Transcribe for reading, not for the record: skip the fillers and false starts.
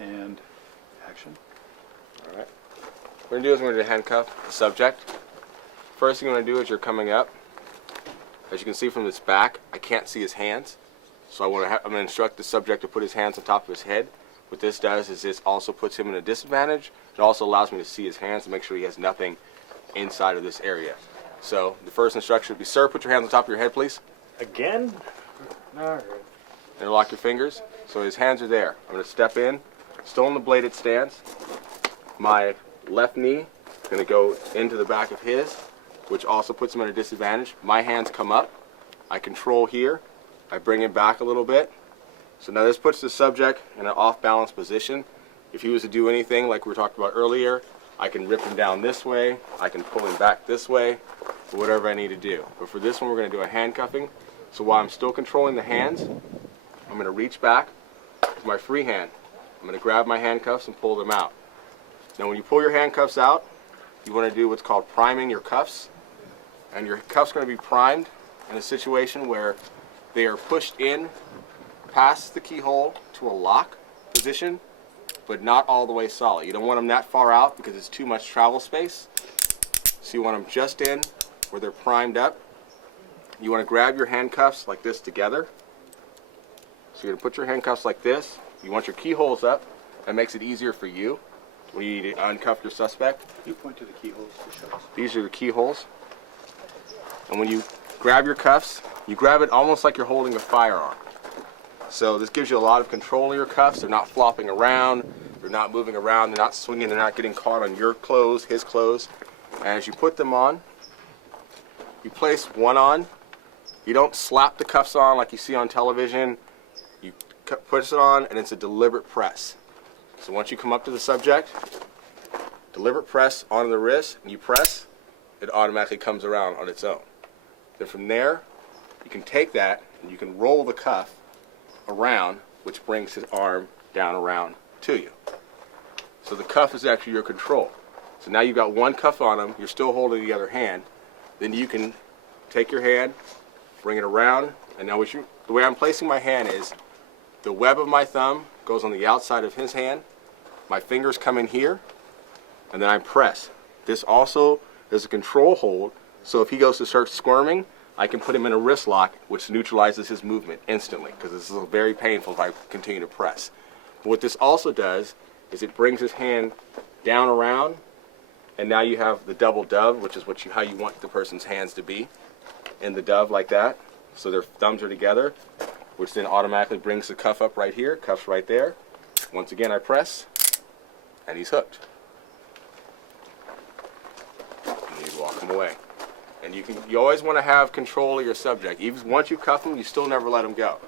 And action. All right. What we're going to do is we're going to handcuff the subject. First thing you want to do is you're coming up. As you can see from this back, I can't see his hands. So I'm going to instruct the subject to put his hands on top of his head. What this does is this also puts him in a disadvantage. It also allows me to see his hands and make sure he has nothing inside of this area. So the first instruction would be, sir, put your hands on top of your head, please. Again? All right. Interlock your fingers. So his hands are there. I'm going to step in, still in the bladed stance. My left knee is going to go into the back of his, which also puts him at a disadvantage. My hands come up. I control here. I bring him back a little bit. So now this puts the subject in an off-balance position. If he was to do anything like we were talking about earlier, I can rip him down this way, I can pull him back this way, or whatever I need to do. But for this one, we're going to do a handcuffing. So while I'm still controlling the hands, I'm going to reach back with my free hand. I'm going to grab my handcuffs and pull them out. Now when you pull your handcuffs out, you want to do what's called priming your cuffs. And your cuffs are going to be primed in a situation where they are pushed in past the keyhole to a lock position, but not all the way solid. You don't want them that far out because it's too much travel space. So you want them just in where they're primed up. You want to grab your handcuffs like this together. So you're going to put your handcuffs like this. You want your keyholes up. That makes it easier for you when you need to uncuff your suspect. You point to the keyholes to show us. These are the keyholes. And when you grab your cuffs, you grab it almost like you're holding a firearm. So this gives you a lot of control of your cuffs. They're not flopping around, they're not moving around, they're not swinging, they're not getting caught on your clothes, his clothes. And as you put them on, you place one on. You don't slap the cuffs on like you see on television. You push it on and it's a deliberate press. So once you come up to the subject, deliberate press onto the wrist, and you press, it automatically comes around on its own. Then from there, you can take that and you can roll the cuff around, which brings his arm down around to you. So the cuff is actually your control. So now you've got one cuff on him, you're still holding the other hand. Then you can take your hand, bring it around, and now the way I'm placing my hand is the web of my thumb goes on the outside of his hand, my fingers come in here, and then I press. This also is a control hold, so if he goes to start squirming, I can put him in a wrist lock, which neutralizes his movement instantly, because this is very painful if I continue to press. But what this also does is it brings his hand down around, and now you have the double dove, which is how you want the person's hands to be, in the dove like that. So their thumbs are together, which then automatically brings the cuff up right here, cuff's right there. Once again, I press, and he's hooked. And you walk him away. And you always want to have control of your subject. Even once you cuff him, you still never let him go.